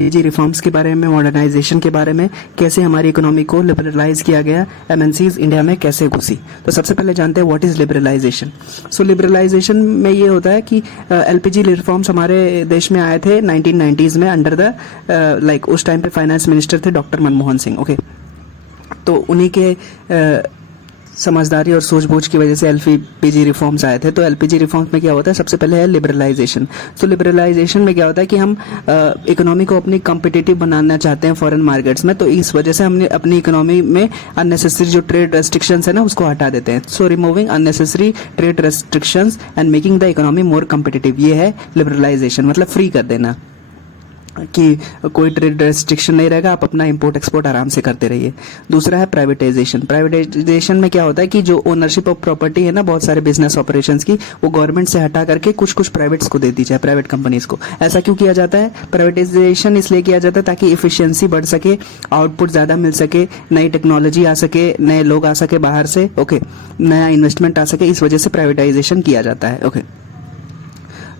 जी reforms के बारे में, मॉडर्नाइजेशन के बारे में, कैसे हमारी इकोनॉमी को लिबरलाइज किया गया, एमएनसीज इंडिया में कैसे घुसी। तो सबसे पहले जानते हैं what is liberalisation. So liberalisation में ये होता है कि एलपीजी रिफॉर्म्स हमारे देश में आए थे 1990s में अंडर द उस टाइम पे फाइनेंस मिनिस्टर थे डॉक्टर मनमोहन सिंह। ओके, तो उन्हीं के समझदारी और सूझबूझ की वजह से एलपीजी रिफॉर्म्स आए थे। तो एलपीजी रिफॉर्म्स में क्या होता है, सबसे पहले है लिबरलाइजेशन। तो लिबरलाइजेशन में क्या होता है कि हम इकोनॉमी को अपनी कॉम्पिटिटिव बनाना चाहते हैं फॉरेन मार्केट्स में। तो इस वजह से हमने अपनी इकोनॉमी में अननेसेसरी जो ट्रेड रेस्ट्रिक्शंस है ना उसको हटा देते हैं। So removing unnecessary trade restrictions and making the economy more competitive, ये है लिबरलाइजेशन, मतलब फ्री कर देना कि कोई ट्रेड रेस्ट्रिक्शन नहीं रहेगा, आप अपना इंपोर्ट एक्सपोर्ट आराम से करते रहिए। दूसरा है प्राइवेटाइजेशन। प्राइवेटाइजेशन में क्या होता है कि जो ओनरशिप ऑफ प्रॉपर्टी है ना बहुत सारे बिजनेस ऑपरेशंस की, वो गवर्नमेंट से हटा करके कुछ कुछ प्राइवेट्स को दे दी जाए, प्राइवेट कंपनीज को। ऐसा क्यों किया जाता है? प्राइवेटाइजेशन इसलिए किया जाता है ताकि इफिशियंसी बढ़ सके, आउटपुट ज्यादा मिल सके, नई टेक्नोलॉजी आ सके, नए लोग आ सके बाहर से, ओके, नया इन्वेस्टमेंट आ सके, इस वजह से प्राइवेटाइजेशन किया जाता है। ओके,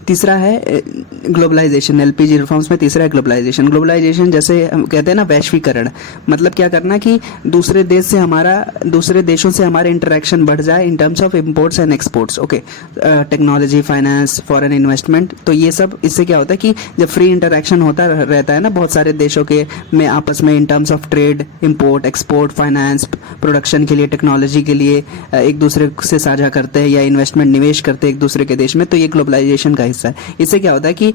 तीसरा है ग्लोबलाइजेशन। एलपीजी रिफॉर्म्स में तीसरा है ग्लोबलाइजेशन। ग्लोबलाइजेशन जैसे हम कहते हैं ना वैश्वीकरण, मतलब क्या करना कि दूसरे देशों से हमारे इंटरेक्शन बढ़ जाए इन terms of imports and exports. Okay, technology, finance, foreign investment, तो ये सब इससे क्या होता है कि जब फ्री इंटरेक्शन होता रहता है ना बहुत सारे देशों के में आपस में इन terms of trade, import, export, finance, production के लिए, टेक्नोलॉजी के लिए एक दूसरे से साझा करते हैं या इन्वेस्टमेंट निवेश करते हैं एक दूसरे के देश में, तो ये ग्लोबलाइजेशन का है। इससे क्या होता है कि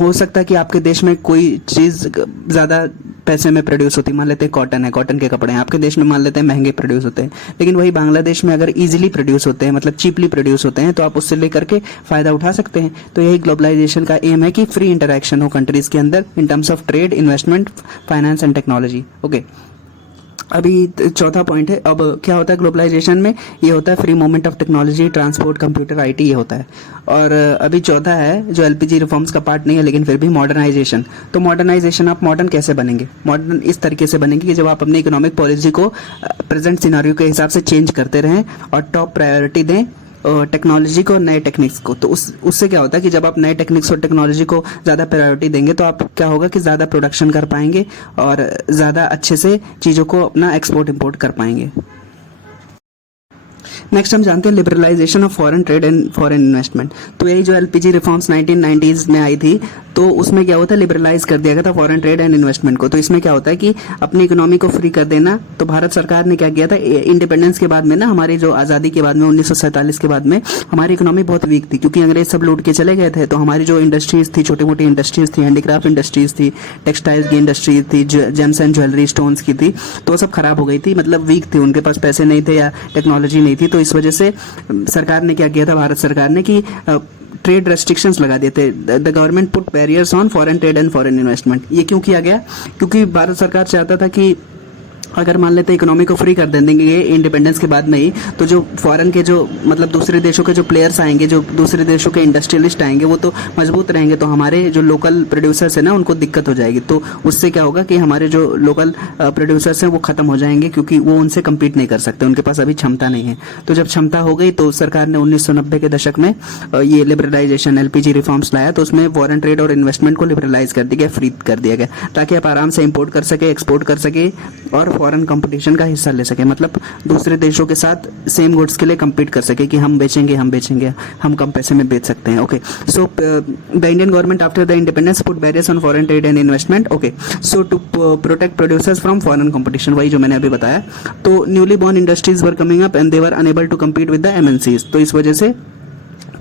हो सकता है कि आपके देश में कोई चीज ज्यादा पैसे में प्रोड्यूस होती है, मान लेते हैं कॉटन है, कॉटन के कपड़े हैं, आपके देश में मान लेते हैं महंगे प्रोड्यूस होते हैं, लेकिन वही बांग्लादेश में अगर इजीली प्रोड्यूस होते हैं, मतलब चीपली प्रोड्यूस होते हैं, तो आप उससे लेकर के फायदा उठा सकते हैं। तो यही ग्लोबलाइजेशन का एम है कि फ्री इंटरेक्शन हो कंट्रीज के अंदर इन terms of trade, investment, finance and technology. Okay, अभी चौथा पॉइंट है। अब क्या होता है ग्लोबलाइजेशन में? ये होता है free movement of technology, transport, computer, IT, ये होता है। और अभी चौथा है जो एलपीजी रिफॉर्म्स का पार्ट नहीं है लेकिन फिर भी मॉडर्नाइजेशन। तो मॉडर्नाइजेशन, आप मॉडर्न कैसे बनेंगे? मॉडर्न इस तरीके से बनेंगे कि जब आप अपनी इकोनॉमिक पॉलिसी को प्रेजेंट सिनारियो के हिसाब से चेंज करते रहें और टॉप प्रायोरिटी दें टेक्नोलॉजी को, नए टेक्निक्स को। तो उससे क्या होता है कि जब आप नए टेक्निक्स और टेक्नोलॉजी को ज़्यादा प्रायोरिटी देंगे तो आप क्या होगा कि ज़्यादा प्रोडक्शन कर पाएंगे और ज़्यादा अच्छे से चीज़ों को अपना एक्सपोर्ट इंपोर्ट कर पाएंगे। नेक्स्ट हम जानते हैं liberalisation of foreign trade and foreign investment. तो यही जो एलपीजी रिफॉर्म्स 1990s में आई थी, तो उसमें क्या होता है लिबरलाइज कर दिया गया था फॉरेन ट्रेड एंड इन्वेस्टमेंट को। तो इसमें क्या होता है कि अपनी इकोनॉमी को फ्री कर देना। तो भारत सरकार ने क्या किया था, इंडिपेंडेंस के बाद में ना, हमारी जो आज़ादी के बाद में 1947 के बाद में हमारी इकोनॉमी बहुत वीक थी क्योंकि अंग्रेज सब लूट के चले गए थे। तो हमारी जो इंडस्ट्रीज थी, छोटी मोटी इंडस्ट्रीज थी, हैंडीक्राफ्ट इंडस्ट्रीज थी, टेक्सटाइल्स की इंडस्ट्रीज थी, जेम्स एंड ज्वेलरी, स्टोन्स की थी, तो वो सब खराब हो गई थी, मतलब वीक थी, उनके पास पैसे नहीं थे या टेक्नोलॉजी नहीं थी। तो इस वजह से सरकार ने क्या किया था, भारत सरकार ने, कि ट्रेड रेस्ट्रिक्शंस लगा दिए थे। The government put barriers on foreign trade and foreign investment. ये क्यों किया गया? क्योंकि भारत सरकार चाहता था कि अगर मान लेते इकोनॉमी को फ्री कर देंगे इंडिपेंडेंस के बाद में ही, तो जो फॉरेन के जो मतलब दूसरे देशों के जो प्लेयर्स आएंगे, जो दूसरे देशों के इंडस्ट्रियलिस्ट आएंगे, वो तो मजबूत रहेंगे, तो हमारे जो लोकल प्रोड्यूसर्स हैं ना उनको दिक्कत हो जाएगी। तो उससे क्या होगा कि हमारे जो लोकल प्रोड्यूसर्स हैं वो खत्म हो जाएंगे क्योंकि वो उनसे कम्पीट नहीं कर सकते, उनके पास अभी क्षमता नहीं है। तो जब क्षमता हो गई तो सरकार ने 1990 के दशक में ये लिबरलाइजेशन, एलपीजी रिफॉर्म्स लाया। तो उसमें फॉरेन ट्रेड और इन्वेस्टमेंट को लिबरलाइज कर दिया गया, फ्री कर दिया गया, ताकि आप आराम से इंपोर्ट कर सके, एक्सपोर्ट कर सके और फॉरेन कंपटीशन का हिस्सा ले सके, मतलब दूसरे देशों के साथ सेम गुड्स के लिए कम्पीट कर सके कि हम बेचेंगे, हम कम पैसे में बेच सकते हैं। Okay, so the Indian government after the independence put barriers on foreign trade and investment. Okay, so to protect producers from foreign competition, वही जो मैंने अभी बताया। तो newly born industries were coming up and they were unable to compete with the MNCs. तो इस वजह से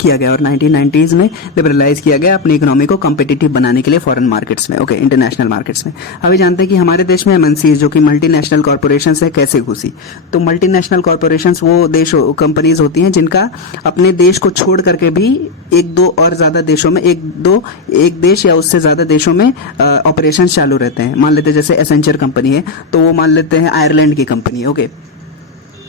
किया गया और 1990s में लिबरलाइज किया गया अपनी इकोनॉमी को कॉम्पिटिटिव बनाने के लिए फॉरेन मार्केट्स में, ओके, इंटरनेशनल मार्केट्स में। अभी जानते हैं कि हमारे देश में एमएनसीज जो कि मल्टीनेशनल कॉर्पोरेशंस है कैसे घुसी। तो मल्टीनेशनल कॉर्पोरेशंस वो देश कंपनीज होती हैं जिनका अपने देश को छोड़ करके भी एक दो और ज्यादा देशों में, एक देश या उससे ज्यादा देशों में ऑपरेशन चालू रहते हैं। मान लेते हैं जैसे एसेंचर कंपनी है, तो वो मान लेते हैं आयरलैंड की कंपनी है, ओके,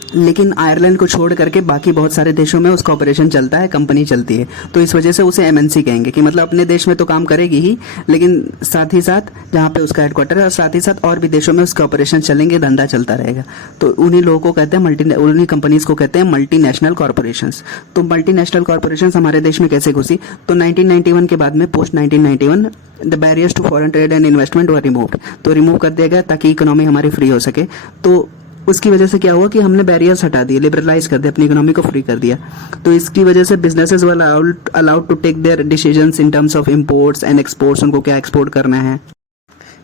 लेकिन आयरलैंड को छोड़ करके बाकी बहुत सारे देशों में उसका ऑपरेशन चलता है, कंपनी चलती है। तो इस वजह से उसे एमएनसी कहेंगे कि मतलब अपने देश में तो काम करेगी ही, लेकिन साथ ही साथ जहाँ पे उसका हेडक्वार्टर है और साथ ही साथ और भी देशों में उसका ऑपरेशन चलेंगे, धंधा चलता रहेगा। तो उन्हीं लोगों को कहते हैं उन्हीं कंपनीज को कहते हैं मल्टीनेशनल कॉर्पोरेशंस। तो मल्टीनेशनल कॉर्पोरेशंस हमारे देश में कैसे घुसी? तो 1991 के बाद में, post 1991, the barriers to foreign trade and investment were removed. तो रिमूव कर दिया गया ताकि इकोनॉमी हमारी फ्री हो सके। तो उसकी वजह से क्या हुआ कि हमने बैरियर्स हटा दिए, लिबरलाइज कर दिया, अपनी इकोनॉमी को फ्री कर दिया। तो इसकी वजह से businesses were allowed to take their decisions in terms of imports and exports. उनको क्या एक्सपोर्ट करना है,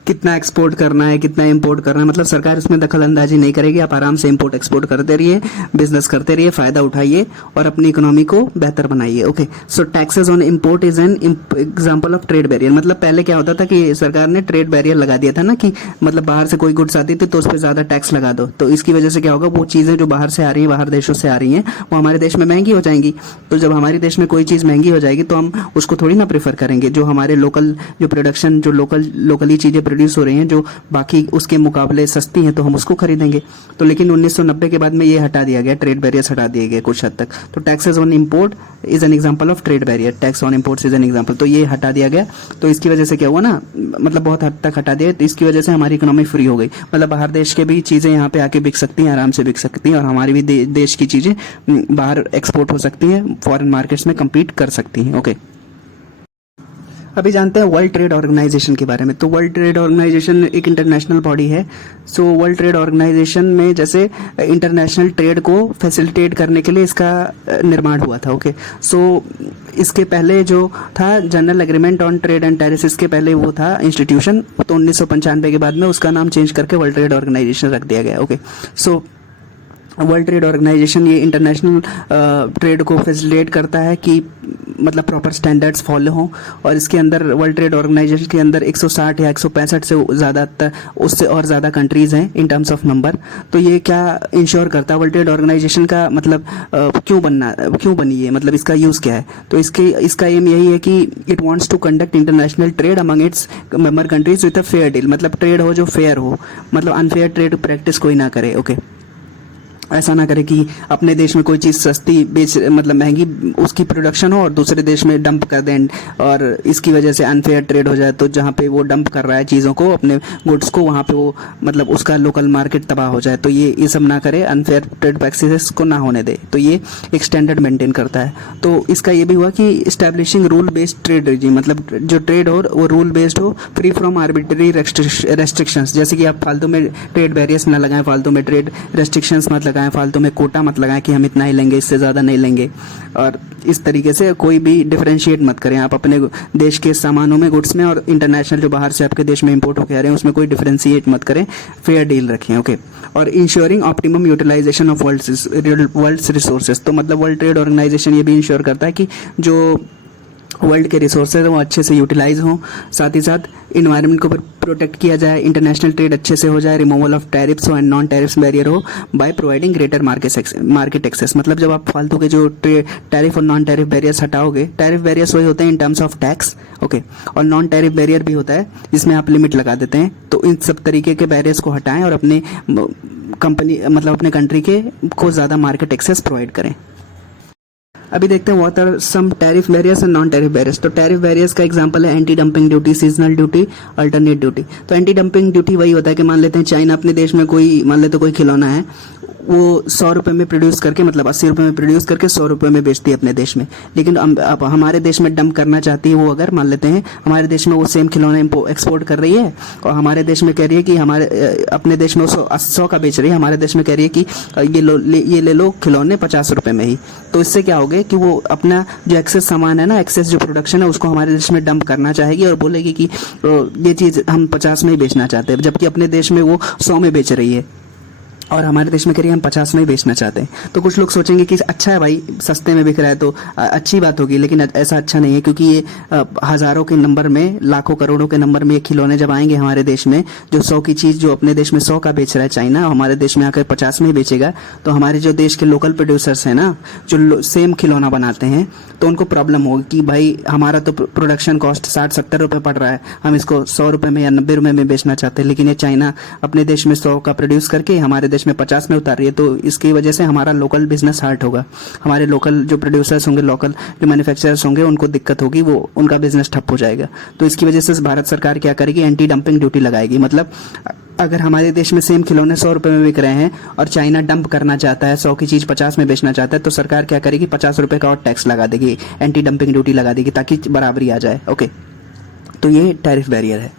कितना एक्सपोर्ट करना है, कितना इंपोर्ट करना है, मतलब सरकार इसमें दखल अंदाजी नहीं करेगी। आप आराम से इंपोर्ट एक्सपोर्ट करते रहिए, बिजनेस करते रहिए, फायदा उठाइए और अपनी इकोनॉमी को बेहतर बनाइए। Okay, so taxes on import is an example of trade barrier. मतलब पहले क्या होता था कि सरकार ने ट्रेड बैरियर लगा दिया था ना, कि मतलब बाहर से कोई गुड्स आती थी तो उस पर ज्यादा टैक्स लगा दो। तो इसकी वजह से क्या होगा, वो चीजें जो बाहर से आ रही है, बाहर देशों से आ रही हैं, वो हमारे देश में महंगी हो जाएंगी। तो जब हमारे देश में कोई चीज महंगी हो जाएगी तो हम उसको थोड़ी ना प्रेफर करेंगे। जो हमारे लोकल जो प्रोडक्शन, जो लोकली चीजें प्रोड्यूस हो रही हैं, जो बाकी उसके मुकाबले सस्ती हैं, तो हम उसको खरीदेंगे। तो लेकिन 1990 के बाद में ये हटा दिया गया, ट्रेड बैरियर्स हटा दिए गए कुछ हद तक। तो taxes on import is an example of trade barrier, tax on imports is an example. तो ये हटा दिया गया। तो इसकी वजह से क्या हुआ ना, मतलब बहुत हद तक हटा दिया। तो इसकी वजह से हमारी इकोनॉमी फ्री हो गई। मतलब बाहर देश के भी चीजें यहाँ पे आके बिक सकती हैं, आराम से बिक सकती हैं, और हमारी भी देश की चीजें बाहर एक्सपोर्ट हो सकती हैं, फॉरेन मार्केट्स में कम्पीट कर सकती हैं। ओके, अभी जानते हैं वर्ल्ड ट्रेड ऑर्गेनाइजेशन के बारे में। तो वर्ल्ड ट्रेड ऑर्गेनाइजेशन एक इंटरनेशनल बॉडी है। सो वर्ल्ड ट्रेड ऑर्गेनाइजेशन में जैसे इंटरनेशनल ट्रेड को फैसिलिटेट करने के लिए इसका निर्माण हुआ था। ओके, सो इसके पहले जो था general agreement on trade and tariff, इसके पहले वो था इंस्टीट्यूशन। तो 1995 के बाद में उसका नाम चेंज करके वर्ल्ड ट्रेड ऑर्गेनाइजेशन रख दिया गया। Okay, so world trade organisation ये इंटरनेशनल ट्रेड को फैसिलिटेट करता है कि मतलब प्रॉपर स्टैंडर्ड्स फॉलो हों। और इसके अंदर वर्ल्ड ट्रेड ऑर्गेनाइजेशन के अंदर 160 या 165 से ज़्यादातर, उससे और ज़्यादा कंट्रीज़ हैं इन टर्म्स ऑफ नंबर। तो ये क्या इंश्योर करता है, वर्ल्ड ट्रेड ऑर्गेनाइजेशन का मतलब क्यों बनी है, मतलब इसका यूज़ क्या है? तो इसका एम यही है कि it wants to conduct international trade among its member countries with a fair deal. मतलब ट्रेड हो जो फेयर हो, मतलब अनफेयर ट्रेड प्रैक्टिस कोई ना करे। ओके, ऐसा ना करे कि अपने देश में कोई चीज़ सस्ती मतलब महंगी उसकी प्रोडक्शन हो और दूसरे देश में डंप कर दें, और इसकी वजह से अनफेयर ट्रेड हो जाए। तो जहाँ पे वो डंप कर रहा है चीज़ों को, अपने गुड्स को, वहाँ पे वो मतलब उसका लोकल मार्केट तबाह हो जाए। तो ये सब ना करे, अनफेयर ट्रेड प्रैक्टिसेस को ना होने दे। तो ये एक स्टैंडर्ड मेंटेन करता है। तो इसका ये भी हुआ कि establishing rule based trade regime, मतलब जो ट्रेड हो वो रूल बेस्ड हो, फ्री फ्रॉम आर्बिट्री रेस्ट्रिक्शंस। जैसे कि आप फालतू में ट्रेड बैरियर्स ना लगाएं, फालतू में ट्रेड रेस्ट्रिक्शंस मत लगाएं, फालतू में कोटा मत लगाएं कि हम इतना ही लेंगे, इससे ज़्यादा नहीं लेंगे। और इस तरीके से कोई भी डिफरेंशिएट मत करें आप अपने देश के सामानों में, गुड्स में, और इंटरनेशनल जो बाहर से आपके देश में इंपोर्ट होकर आ रहे हैं उसमें कोई डिफरेंशिएट मत करें, फेयर डील रखें। ओके, और ensuring optimum utilisation of world's resources. तो मतलब वर्ल्ड ट्रेड ऑर्गेनाइजेशन ये भी इंश्योर करता है कि जो वर्ल्ड के रिसोर्सेज वो अच्छे से यूटिलाइज हों, साथ ही साथ इन्वायरमेंट को प्रोटेक्ट किया जाए, इंटरनेशनल ट्रेड अच्छे से हो जाए, removal of tariffs and non tariffs barrier हो by providing greater market access. मतलब जब आप फालतू के जो टैरिफ और नॉन टैरिफ बैरियर्स हटाओगे, टैरिफ बैरियर्स वही होते हैं in terms of tax. Okay, और नॉन टैरिफ बैरियर भी होता है जिसमें आप लिमिट लगा देते हैं। तो इन सब तरीके के बैरियर्स को हटाएं और अपने कंपनी मतलब अपने कंट्री के को ज़्यादा मार्केट एक्सेस प्रोवाइड करें। अभी देखते हैं what are some tariff barriers and non tariff barriers. तो टैरिफ बैरियर्स का एग्जांपल है anti dumping duty, seasonal duty, alternate duty. तो एंटी डंपिंग ड्यूटी वही होता है कि मान लेते हैं चाइना अपने देश में मान लेते कोई खिलौना है, वो 100 रुपये में प्रोड्यूस करके, मतलब 80 रुपये में प्रोड्यूस करके 100 रुपये में बेचती है अपने देश में। लेकिन अब हमारे देश में डंप करना चाहती है वो, अगर मान लेते हैं हमारे देश में वो सेम खिलौना एक्सपोर्ट कर रही है और हमारे देश में कह रही है कि अपने देश में 100 का बेच रही है, हमारे देश में कह रही है कि ये ले लो खिलौने 50 रुपये में ही। तो इससे क्या होगा कि वो अपना जो एक्सेस सामान है ना, एक्सेस जो प्रोडक्शन है उसको हमारे देश में डंप करना चाहेगी और बोलेगी कि ये चीज़ हम 50 में ही बेचना चाहते हैं, जबकि अपने देश में वो 100 में बेच रही है और हमारे देश में करिए हम 50 में ही बेचना चाहते हैं। तो कुछ लोग सोचेंगे कि अच्छा है भाई, सस्ते में बिक रहा है तो अच्छी बात होगी, लेकिन ऐसा अच्छा नहीं है, क्योंकि ये हज़ारों के नंबर में, लाखों करोड़ों के नंबर में ये खिलौने जब आएंगे हमारे देश में, जो 100 की चीज़ जो अपने देश में 100 का बेच रहा है चाइना, हमारे देश में आकर 50 में ही बेचेगा, तो हमारे जो देश के लोकल प्रोड्यूसर्स हैं ना, जो सेम खिलौना बनाते हैं, तो उनको प्रॉब्लम होगी कि भाई हमारा तो प्रोडक्शन कॉस्ट 60-70 रुपये पड़ रहा है, हम इसको 100 रुपये में या 90 रुपये में बेचना चाहते हैं, लेकिन ये चाइना अपने देश में 100 का प्रोड्यूस करके हमारे देश देश में 50 में उतार रही है, तो इसकी वजह से हमारा लोकल बिजनेस हार्ट होगा, हमारे लोकल जो प्रोड्यूसर्स होंगे, लोकल जो मैन्युफैक्चरर्स होंगे, उनको दिक्कत होगी, वो उनका बिजनेस ठप हो जाएगा। तो इसकी वजह से भारत सरकार क्या करेगी, एंटी डंपिंग ड्यूटी लगाएगी। मतलब अगर हमारे देश में सेम खिलौने 100 रुपए में बिक रहे हैं और चाइना डंप करना चाहता है, 100 की चीज़ 50 में बेचना चाहता है, तो सरकार क्या करेगी, 50 रुपए का और टैक्स लगा देगी, एंटी डंपिंग ड्यूटी लगा देगी, ताकि बराबरी आ जाए। ओके, तो ये टैरिफ बैरियर है।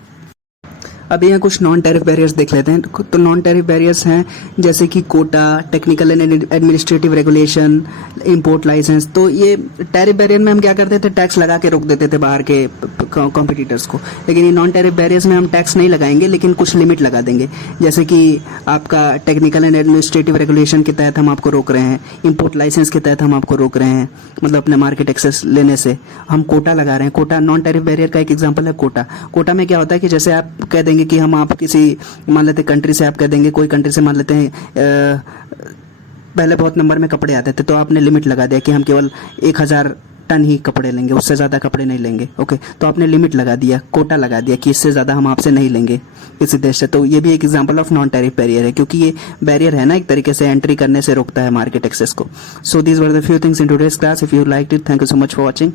अब यहाँ कुछ नॉन टैरिफ बैरियर्स देख लेते हैं। तो नॉन टैरिफ बैरियर्स हैं जैसे कि quota, technical and administrative regulation, import licence. तो ये टैरिफ बैरियर में हम क्या करते थे, टैक्स लगा के रोक देते थे बाहर के कॉम्पिटिटर्स को। लेकिन ये नॉन टैरिफ बैरियर्स में हम टैक्स नहीं लगाएंगे, लेकिन कुछ लिमिट लगा देंगे। जैसे कि आपका टेक्निकल एंड एडमिनिस्ट्रेटिव रेगुलेशन के तहत हम आपको रोक रहे हैं, इंपोर्ट लाइसेंस के तहत हम आपको रोक रहे हैं, मतलब अपने मार्केट एक्सेस लेने से हम कोटा लगा रहे हैं। कोटा नॉन टैरिफ बैरियर का एक एग्जाम्पल है। कोटा में क्या होता है कि जैसे आप कह देंगे कि हम आप किसी मान लेते कंट्री से, आप कह देंगे कोई कंट्री से मान लेते हैं पहले बहुत नंबर में कपड़े आते थे, तो आपने लिमिट लगा दिया कि हम केवल 1000 टन ही कपड़े लेंगे, उससे ज़्यादा कपड़े नहीं लेंगे। ओके, तो आपने लिमिट लगा दिया, कोटा लगा दिया कि इससे ज़्यादा हम आपसे नहीं लेंगे किसी देश से। तो ये भी एक example of non tariff barrier है, क्योंकि ये बैरियर है ना, एक तरीके से एंट्री करने से रोकता है मार्केट एक्सेस को। So these were the few things in today's class. If you liked it, thank you so much for watching.